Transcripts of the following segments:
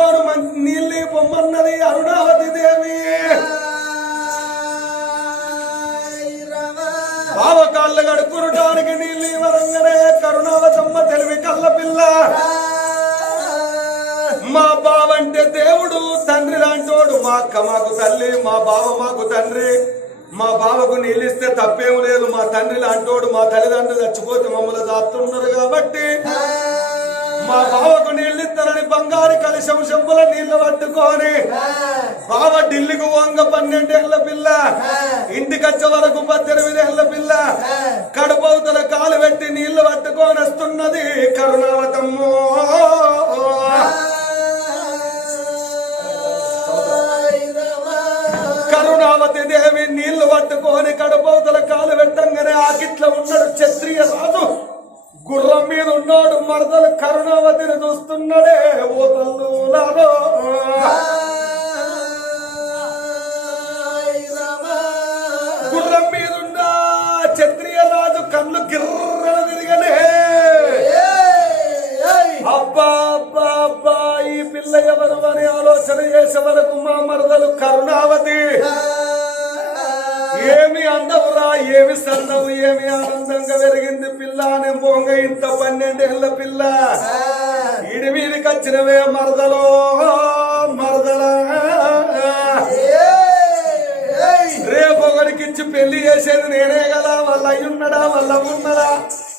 పట్టుకోను నీళ్ళు పొమ్మన్నది అరుణావతి దేవి. బావ కాళ్ళు కడుక్కునటానికి నీళ్ళు ఇవ్వరంగానే కరుణావతమ్మ తెలివి కళ్ళ పిల్ల. మా బావ అంటే దేవుడు తండ్రి లాంటోడు మా అక్క మాకు తల్లి మా బావ మాకు తండ్రి. మా బావకు నీళ్ళిస్తే తప్పేం లేదు మా తండ్రి లాంటోడు మా తల్లిదండ్రులు చచ్చిపోతే మమ్మల్ని దాపుతున్నారు కాబట్టి. మా బావకు నీళ్ళు ఇస్తారని బంగారు కలిశం చెంపుల నీళ్ళు పట్టుకొని బావ ఢిల్లీకి వంగ పన్నెండేళ్ళ పిల్ల. ఇంటికి వచ్చే వరకు పద్దెనిమిదేళ్ళ పిల్ల. కడుపవుతల కాలు పెట్టి నీళ్ళు పట్టుకొని వస్తున్నది కరుణావతమ్మో. కరుణావతి దేవి నీళ్ళు పట్టుకొని కడుపవుతల కాలు పెట్టంగానే ఆకిట్లో ఉన్నాడు క్షత్రియ రాజు గుర్రం మీద ఉన్నాడు మరదలు కరుణావతిని చూస్తున్నాడే ఓ తల్లులారో గుర్రం మీద ఉన్న క్షత్రియ రాజు కళ్ళు గిర్రన తిరగనే అబ్బా అబ్బా అబ్బా ఈ పిల్ల ఎవరు అని ఆలోచన చేసే వరకు మా మరదలు కరుణావతి. ఏమి అందవురా? ఏమి సందవు ఏమి ఆనందంగా పెరిగింది పిల్ల? అని బొంగ ఇంత పన్నెండేళ్ళ పిల్ల. ఇడి మీదకి వచ్చినవే మరదలో. మరదలా. రేపు ఒకడికిచ్చి పెళ్ళి చేసేది నేనే కదా. వాళ్ళ అయ్యున్నడా వాళ్ళ ఉన్నడా?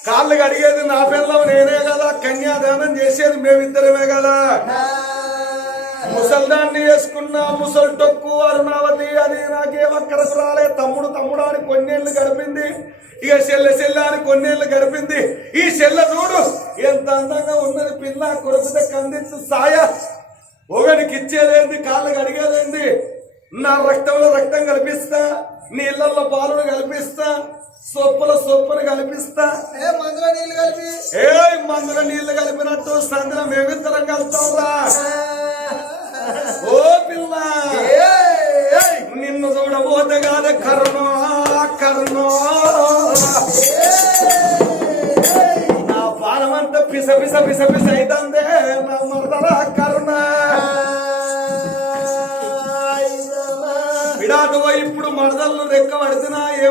కాళ్ళు కడిగేది నా పిల్లం నేనే కదా. కన్యాదానం చేసేది మేమిద్దరమే కదా. ముసల్దాన్ని వేసుకున్నా ముసల్ టొక్కు అరుణావతి అది నాకేం అక్కడకు రాలే. తమ్ముడు తమ్ముడు అని కొన్నేళ్ళు గడిపింది. ఇక చెల్ల చెల్ల అని కొన్నేళ్ళు గడిపింది. ఈ చెల్ల చూడు ఎంత అందంగా ఉన్నది. పిల్ల కొరకుతే కందించు సాయ. ఒకడికి ఇచ్చేదేంది కాళ్ళు కడిగేదేంది నా రక్తంలో రక్తం కల్పిస్తా నీళ్ళల్లో పాలను కల్పిస్తా సొప్పుల సొప్పును కల్పిస్తా. ఏ మందులో నీళ్ళు కలిపి? ఏ మందుల నీళ్ళు కలిపినట్టు సందులో మేమిద్దరం కలుతాంరా ఓ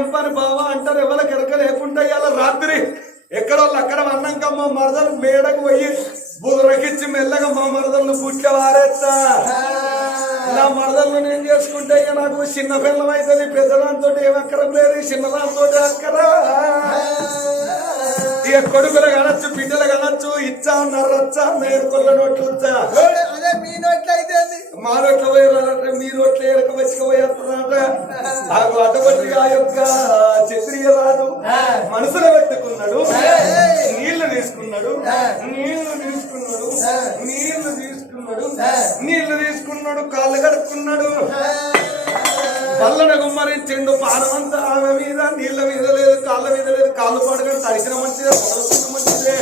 ఏం పని బావా అంటారు ఎవరికి ఎరక లేకుండా ఇవాళ రాత్రి ఎక్కడో అక్కడ అన్నాక మా మరదలు మేడకు పోయి బుదరకిచ్చి మెల్లగా మా మరదలను పుట్టే వారేస్తా నా మరదలను నేను చేసుకుంటే ఇక నాకు చిన్న పిల్లం అవుతుంది పెద్దదాంతో ఏం అక్కరం లేదు చిన్నదాంతో అక్కరా. ఇక కొడుకులు కనొచ్చు బిడ్డలు కనొచ్చు ఇచ్చా నర్రచ్చా మేరుకొల్ల నోట్లు వచ్చా అదే మీ నోట్లు అయితే మా నోట్లో పోయారంటే మీ నోట్లో ఎరక నాకు అటువంటి ఆ యొక్క క్షత్రియ రాజు మనసులో పెట్టుకున్నాడు. నీళ్ళు తీసుకున్నాడు. నీళ్ళు తీసుకున్నాడు. నీళ్ళు తీసుకున్నాడు. నీళ్ళు తీసుకున్నాడు కాళ్ళు కడుక్కున్నాడు. పల్లన గుమ్మరించిండు పానమంతా ఆమె మీద నీళ్ళ మీద లేదు కాళ్ళ మీద లేదు కాళ్ళు పాడుకొని తడిసిన మంచిదే మంచిదే.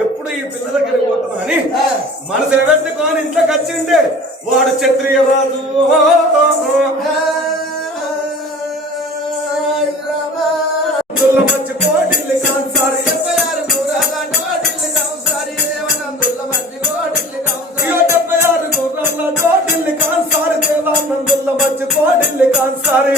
ఎప్పుడు ఈ పిల్ల దగ్గరికి పోతుందో అని మనసు పెట్టుకొని ఇంట్లోకి వచ్చిండే. వాడు క్షత్రియ రాజు. కోటిల్లి కాన్సారి ఇగో డెబ్బై ఆరు గుర్రాల కోటిల్లి కాన్సారి దేవానందుల్ల కాన్సారి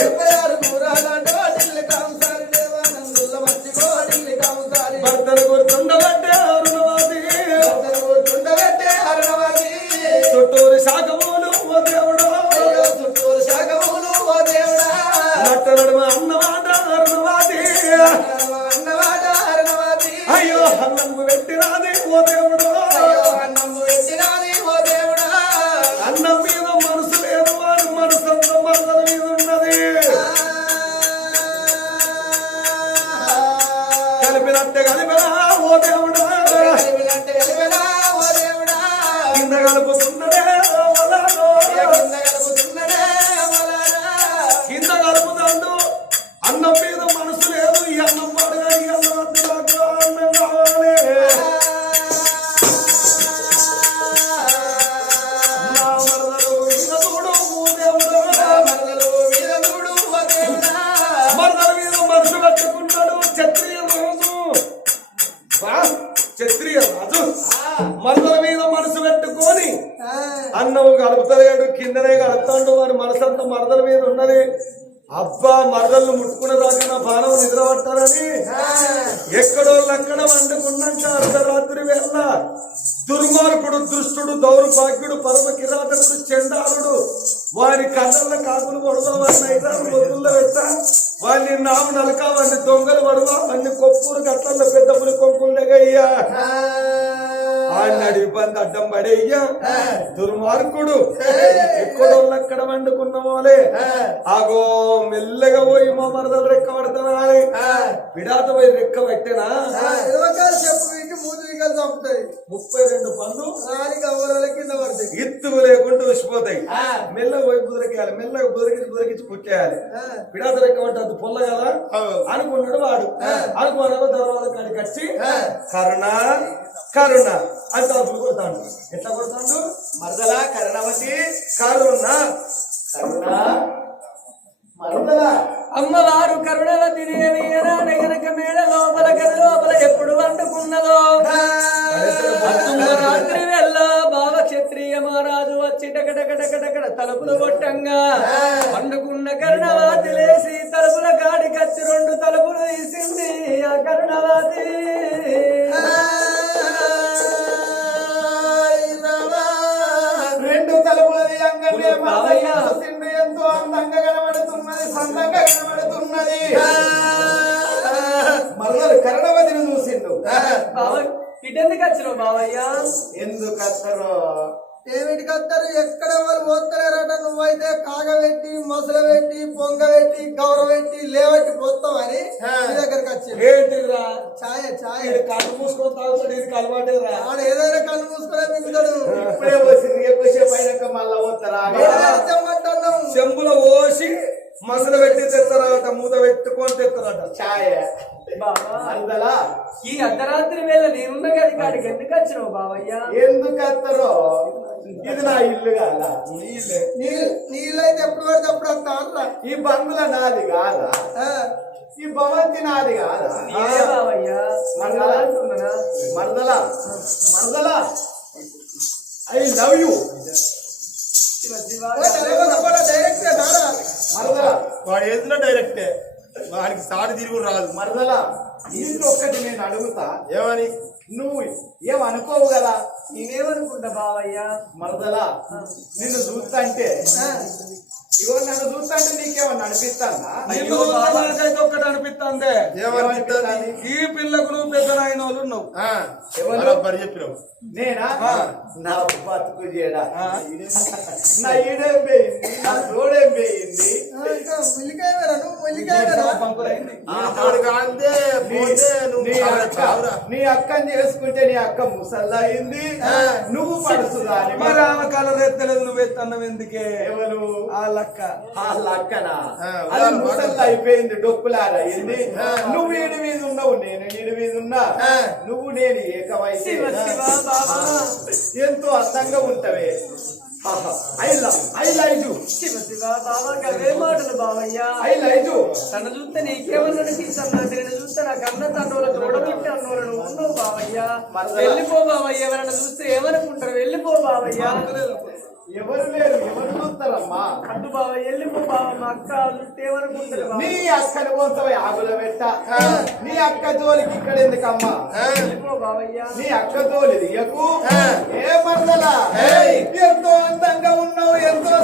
కింద కలుపుతున్నదే దుష్టుడు దౌర్భాగ్యుడు పరమ కిరాతకుడు చెండాలుడు. వారి కళ్ళ కాకులు పడదాం వారి నైతాలు బొద్దుల్లో నామ వాడిని నాము నలక వాడిని దొంగలు పడదాం వాడిని కొప్పులు గట్లలో పెద్ద పులి కొంకులు దగ్గయ్యా ఇబ్బంది అడ్డం పడేయ్యా. దుర్మార్గుడు. ఎక్కడో అక్కడ వండుకున్న వాళ్ళే ఆగో మెల్లగా పోయి మా మరదలు రెక్క పడతానా అని విడాత పోయి రెక్క పెట్టినా? చెప్పు వీకి మూడు వీకలు చంపుతాయి. ముప్పై రెండు పనులు రాని గవ్వరాల కింద పడతాయి. ఇత్తులు లేకుండా వచ్చిపోతాయి మెల్లగా పోయి బుదరికేయాలి మెల్లగా బుదరికించి బుదరికించి పుట్టేయాలి విడాత రెక్క పట్టద్దు పొల్ల కదా? అనుకున్నాడు వాడు. అనుకున్నాడు దర్వాజ కాడికి వచ్చి కరుణ కరుణ. అని తలుపులు కొడతాడు ఎట్లా కొడతాడు మరదల కరుణవతి కరుణ. కరుణ. మరదల. అమ్మవారు కరుణవతి తిరిగి ఏనాడు గనక మేడ లోపల గది లోపల ఎప్పుడు వండుకున్నదో? రాత్రి వెళ్ళ బావ క్షత్రియ మహారాజు వచ్చి టకటకటకటకట తలుపులు కొట్టంగా వండుకున్న కరుణవాతి లేసి తలుపుల కాడి కచ్చి రెండు తలుపులు తీసింది ఆ కరుణవాతి. ఇటెందుకు వచ్చినావు బావయ్య? ఎందుకు అత్తరో ఏమిటికి వస్తారు? ఎక్కడ వాళ్ళు పోతలేరట? నువ్వైతే కాగబెట్టి మొసలబెట్టి పొంగబెట్టి గౌరబెట్టి లేవట్టి పోతావని నీ దగ్గరికి వచ్చింది ఏంటిరా ఛాయ ఛాయ ఇది కళ్ళు మూసుకొని తాగుతాడు ఇది అలవాటేరా? ఆడ ఏదైనా కళ్ళు మూసుకునే మింగుతాడు ఇప్పుడే వచ్చింది ఎక్కువసేపు అయినాక మళ్ళా వస్తారా తెమ్మంటున్నాం చెంబులో పోసి మసలు పెట్టి తెస్తారట మూత పెట్టుకొని తెస్తారట. ఛాయ. బావా మరదలా ఈ అర్ధరాత్రి వేళ నేనున్న గది కాడికి ఎందుకు వచ్చినావు బావయ్య ఎందుకు అత్తరో ఇది నా ఇల్లు కాదా? నీళ్ళే. నీళ్ళు నీళ్ళైతే ఎప్పుడు పడితే అప్పుడు ఆడరా ఈ బంగుల నాది కాదా? ఈ భవంతి నాది కాదా? మరదలా మరదలా మరదలా ఐ లవ్ యూ. మరదలా. వాడు ఏదిలో డైరెక్టే వాడికి సాటి తిరుగు రాదు. మరదలా నిన్ను ఒక్కటి నేను అడుగుతా. ఏమని? నువ్వు ఏమనుకోవు కదా? నేనేమనుకుంటా బావయ్య? మరదలా. నిన్ను చూస్తంటే ఇగో నన్ను చూస్తంటే నీకేమన్నా నాకైతే ఒక్కటి అనిపిస్తుంది. ఏమనిపిస్తుంది? ఈ పిల్లకు నువ్వు పెద్ద నాయన వాళ్ళు ఉన్నావు. చెప్పినావు. నేనా? నా బతుకు చేయడా. నా ఈడేం పోయింది పోయింది అక్కని చేసుకుంటే నీ అక్క ముసల్లా అయింది నువ్వు పడుతుందాని మరి ఆమె కలర్ ఎత్తలేదు నువ్వు ఎత్తన్నావు ఎందుకే? ఎవరు? ఆ లక్క. అది ముసల్లా అయిపోయింది డొక్కులాగా అయింది నువ్వు ఈడి మీద ఉన్నావు నేను ఈడి మీద ఉన్నా. నువ్వు నేను ఏకమైతే. ఎంతో అందంగా ఉంటవే. తను చూస్తే నీకేమన్నా నేను చూస్తే నా కన్న తండ్రుల తోడబుట్టి అన్నోళ్ళు నువ్వు ఉన్నావు బావయ్య. వెళ్ళిపో బావయ్య ఎవరైనా చూస్తే ఏమనుకుంటారు వెళ్ళిపో బావయ్య. ఎవరు లేరు ఎవరు చూస్తారమ్మా? అడ్డు బావయ్య వెళ్ళిపో బావ మా అక్క బావ? నీ అక్కని పోతావు ఆగుల పెట్ట. నీ అక్క జోలికి ఇక్కడ ఎందుకమ్మా? నీ అక్క తోలి దిగకు ఏ మరదలా ఎంతో అందంగా ఉన్నావు ఎంతో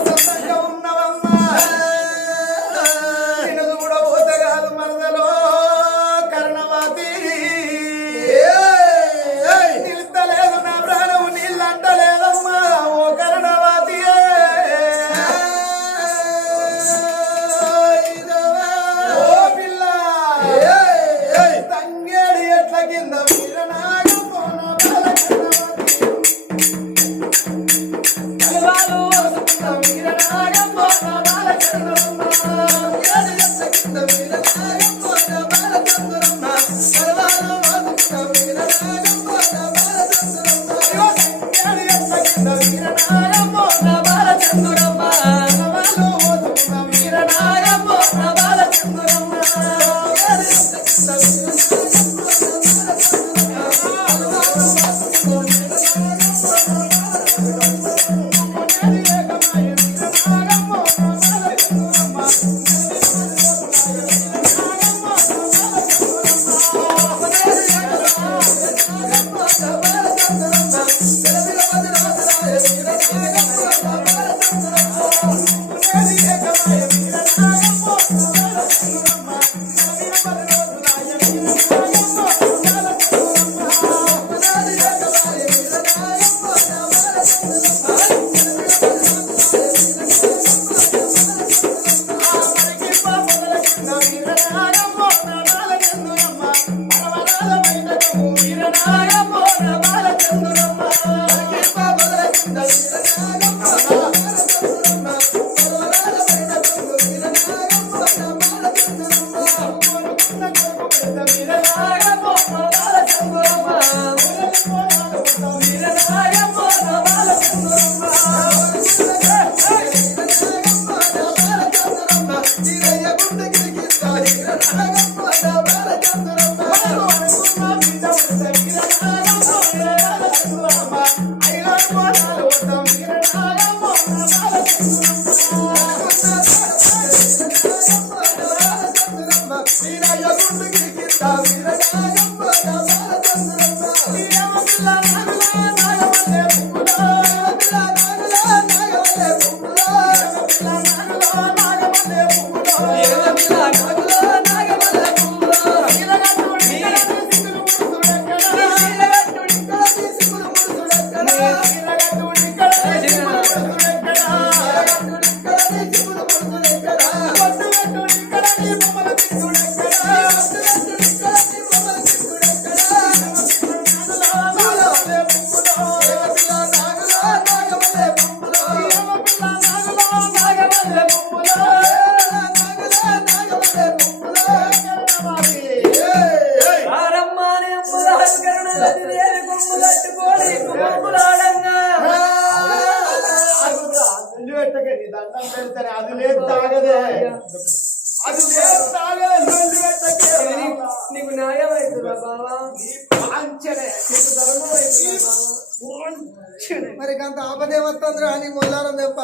ఆపదేమత్తంద్రా అని మొదలారం తెప్ప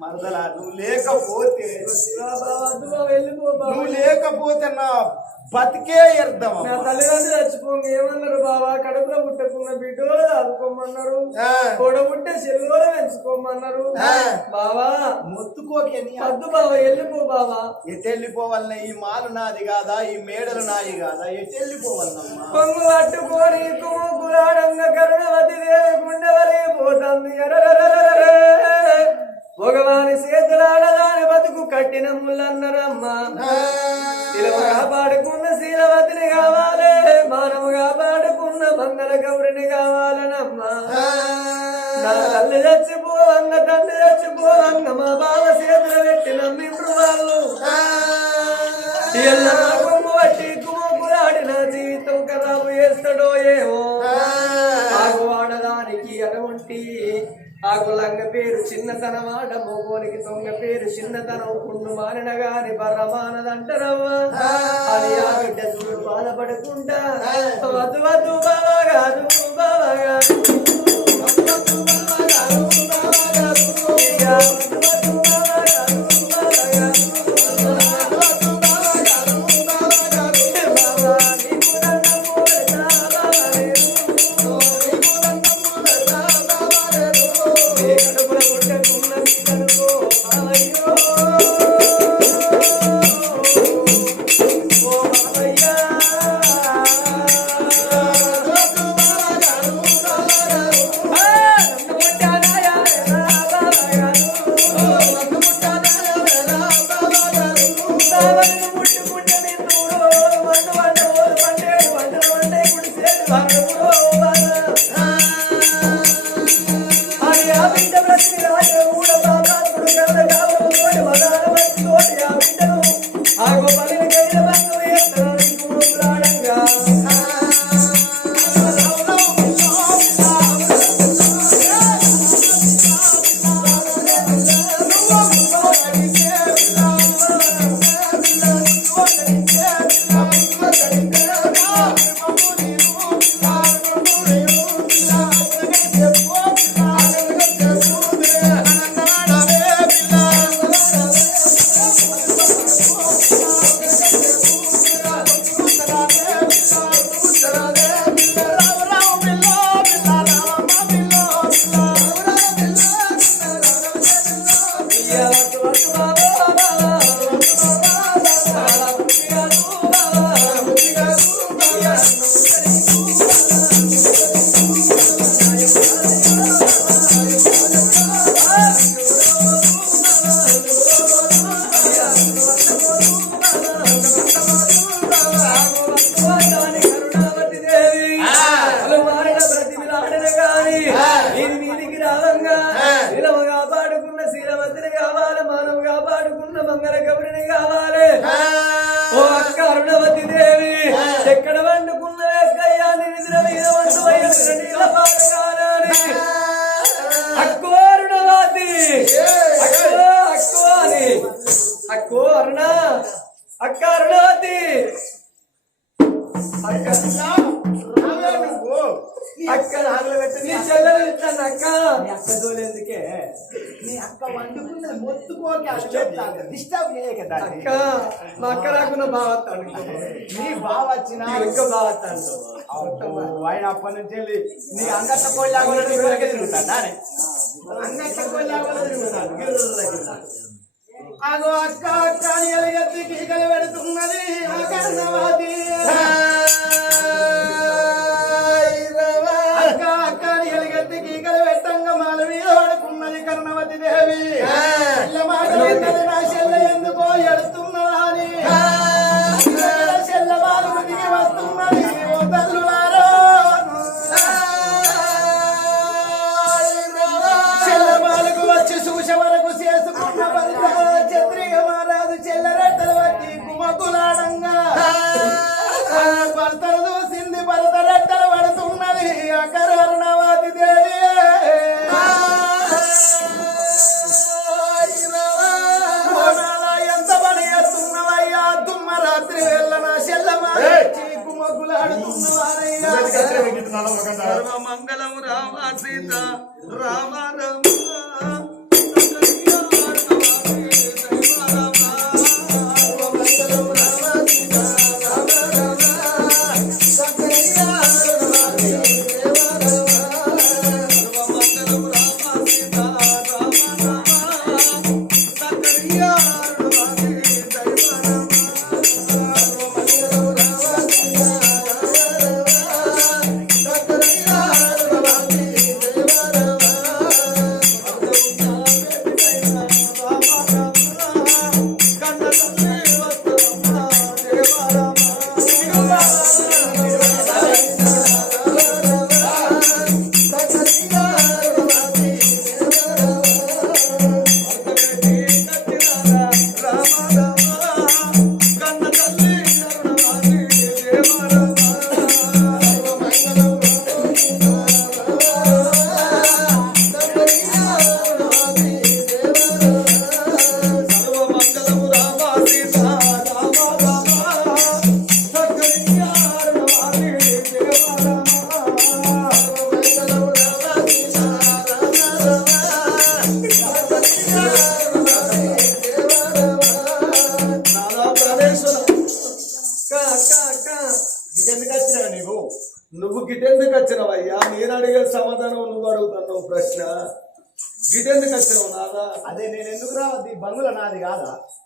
మరదలా నువ్వు లేకపోతే నువ్వు లేకపోతే నా బతికే అర్థం నా తల్లిదండ్రులు చచ్చిపోండి. ఏమన్నారు బావా కడుపులో పుట్టకున్న బిడ్డోలు చదువుకోమన్నారు. కొడబుట్టే చెల్లులో పెంచుకోమన్నారు. బావా మొత్తుకోకే నీ వద్దు బావా వెళ్ళిపో బావా. ఎటు వెళ్ళిపోవాలన్నా ఈ మాలు నాది కాదా ఈ మేడలు నాయి కాదా ఎటు వెళ్ళిపోవాలమ్మా కొంగు పట్టుకొని కుమ్ముకులాడంగ కరుణవతి దేవి గుండెవలి పోతుంది. ఎర్రరరరరరే. భగవాని చేతులాడదాని బతుకు కట్టిన ముల్లన్నరమ్మ శిలవ కాపాడుకున్న శీలవతిని కావాలి. మానవు కాపాడుకున్న మంగళ గౌరిని కావాలనమ్మ. నా తల్లి చచ్చిపోవంగ తండ్రి చచ్చిపోవంగ మా బావ చేతులు పెట్టి నమ్మిండ్రు వాళ్ళు. ఎల్ల కొమ్ము పట్టి కుమ్ముకులాడిన జీవితం ఖరాబు చేస్తాడో ఏమో. ఆగు వాడదానికి అటువంటి ఆగు లంగ పేరు చిన్నతనం ఆడ మోగోనికి దొంగ పేరు చిన్నతనం. కుండు మారిన గాని బర్రమానదంటరవ్వా అని ఆ బిడ్డ చూడు బాధపడకుండా. వద్దు వద్దు బావా గారు బావా గారు వద్దు వద్దు బావా గారు డిస్టర్బ్ చేయక దాన్ని. అక్క మా అక్క రాకున్న బావత్తాను నీ బావ వచ్చిన ఇంకా బావత్తాను ఆయన అప్పటి నుంచి వెళ్ళి నీ అంగట్ల కోళ్ళ తిరుగుతాడా. అంగట్ల కోళ్ళ తిరుగుతాడు. అగో అక్క అక్క అని ఎలుగెత్తి కీకలు పెడుతున్నది ఆ కర్ణవాది అక్క అక్క అని ఎలుగెత్తి చేసుకున్నది కర్ణవతి దేవి. ఎందుకో ఎడుతున్నదా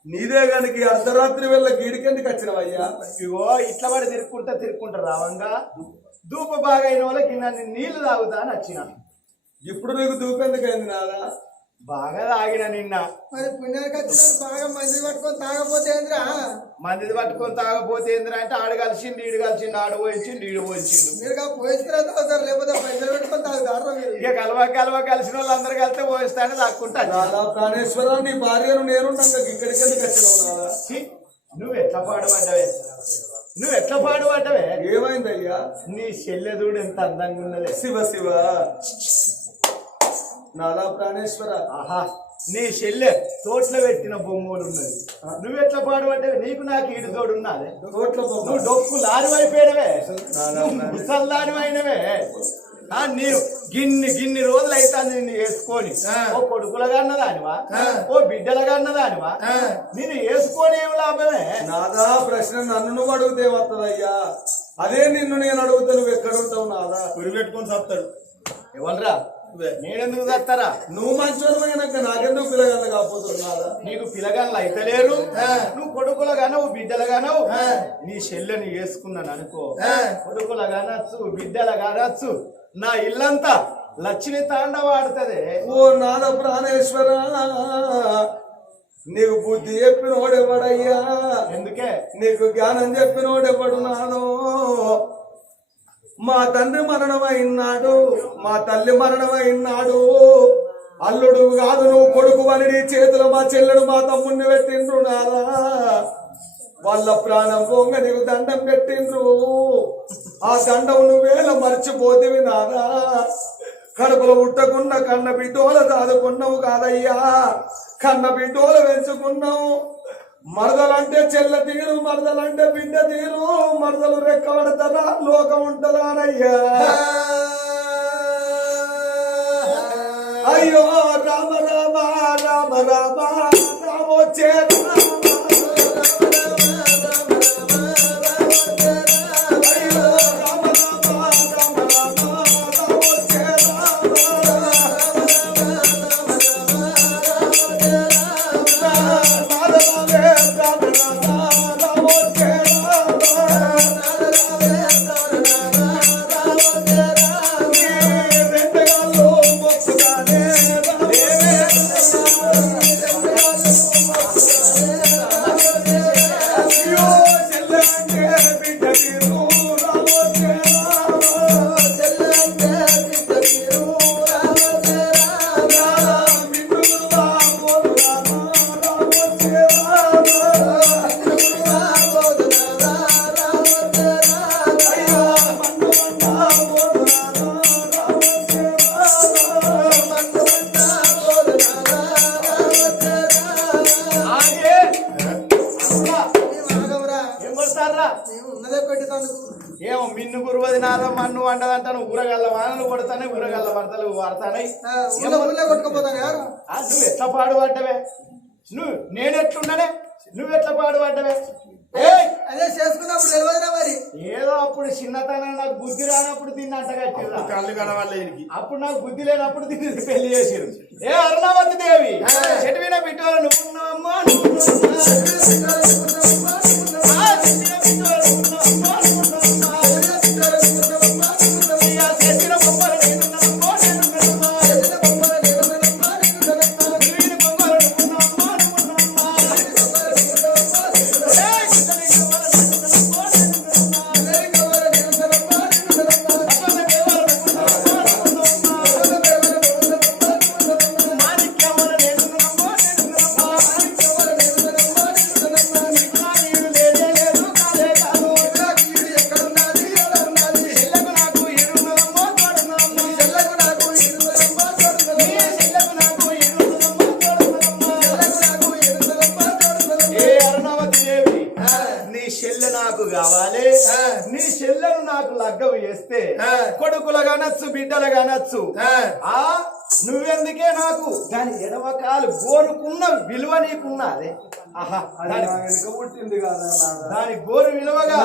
నీదే గనుక అర్ధరాత్రి వేళ గీడికెందుకు వచ్చినవయ్యా? ఇగో ఇట్లా పడి తిరుక్కుంటా తిరుక్కుంటా రావంగా. ధూప బాగైన వాళ్ళకి నన్ను నీళ్ళు తాగుతా అని వచ్చిన. ఇప్పుడు నీకు దూపెందుకైంది నాదా? బాగా తాగిన నిన్న. మరి పుణ్యానికి బాగా మంది పట్టుకొని తాగపోతే ఏంద్రా? మందిది పట్టుకొని తాగపోతే ఏందిరా అంటే ఆడు కలిసిండు ఈడు కలిసిండు ఆడు పోయించిండు ఈడు పోయించిండు. మీరు పోయిస్తారా తాగుతారు లేకపోతే పైసలు పెట్టుకొని తాగుతారా మీరు. ఇక కలవ కలవ కలిసిన వాళ్ళందరూ కలిస్తే పోయిస్తాను తాక్కుంటా ప్రాణేశ్వర నీ భార్యను నేను ఇక్కడికి ఛీ, నువ్వు ఎట్లా పాడుపడ్డవే? నువ్వు ఎట్లా పాడుపడ్డవే? ఏమైందయ్యా? నీ చెల్లెదూడు ఎంత అందంగా ఉన్నదే. శివ శివ. నాదా ప్రాణేశ్వర. ఆహా నీ చెల్లె తోటలో పెట్టిన బొమ్మలు ఉన్నది నువ్వు ఎట్లా పాడుపడ్డవే నీకు నాకు ఈడు తోడు ఉన్నదే బొమ్మ. నువ్వు డొక్కు లారి అయిపోయాడవే నాదా ముసల్దాని అయినవే ఆ నీవు గిన్ని గిన్ని రోజులు అవుతాను నిన్ను వేసుకొని. ఓ కొడుకులుగా అన్నదానివా ఓ బిడ్డలుగా అన్నదానివా నిన్ను వేసుకొని ఏం లాభమే? నాదా ప్రశ్న నన్ను నువ్వు అడిగితే వస్తుందయ్యా అదే నిన్ను నేను అడుగుతా నువ్వు ఎక్కడ ఉంటావు నాదా? పెట్టుకొని చస్తాడు ఎవరురా? నేనెందుకు చేస్తారా? నువ్వు మంచోరమైనాక నాకెందుకు పిల్లగల కాకపోతుంది నాదా నీకు పిల్లగాళ్ళు అయితలేరు నువ్వు కొడుకులగానవు బిడ్డలుగానవు నీ చెల్లెని వేసుకున్నాను అనుకో. కొడుకులగానొచ్చు బిడ్డలుగానొచ్చు నా ఇల్లంతా లక్ష్మి తాండవాడుతుంది ఓ నాద ప్రాణేశ్వర నీకు బుద్ధి చెప్పినోడెవడయ్యా? ఎందుకే? నీకు జ్ఞానం చెప్పినోడెవడు నాదో మా తండ్రి మరణమైనాడు మా తల్లి మరణమైనాడు. అల్లుడు కాదు నువ్వు కొడుకు వలిడి చేతులు మా చెల్లెడు మా తమ్ముడిని పెట్టిండ్రు నాదా వాళ్ళ ప్రాణం పొంగ నీకు దండం పెట్టిండ్రు. ఆ దండం నువ్వేళ మర్చిపోతివి నాదా కడుపులో ఉట్టకుండా కన్న బిడ్డోల దాదుకున్నావు కాదయ్యా. కన్న బిడ్డోల పెంచుకున్నావు. మరదలంటే చెల్ల తీరు మరదలంటే బిడ్డ తీరు మరదలు రెక్కబడతారా లోకం ఉంటదానయ్యా అయ్యో రామ రామ రామ రామ రామోచ్చే మన్ను వండదంటాను ఊరగల్ల వానలు కొడతానే ఊరగల్ల వరదలు వాడతానే. నువ్వు ఎట్లా పాడుపడ్డవే? నువ్వు నేను ఎట్లున్నానే నువ్వు ఎట్లా పాడుపడ్డవే? అదే చేసుకున్నప్పుడు తెలియదురా మరి. ఏదో అప్పుడు చిన్నతనం నాకు బుద్ధి రానప్పుడు దీన్ని అంటగట్టిర్రా కళ్ళు అప్పుడు నాకు బుద్ధి లేనప్పుడు దీన్ని పెళ్ళి చేసిరు ఏ అరుణావతి దేవి చెట్టు మీద బిడ్డలు నువ్వు ఉన్నావమ్మా, దాని ఎడమ కాలు గోరుకున్న విలువ నీకున్నదే. ఆహా దాని పుట్టింది కదా దాని గోరు విలువగా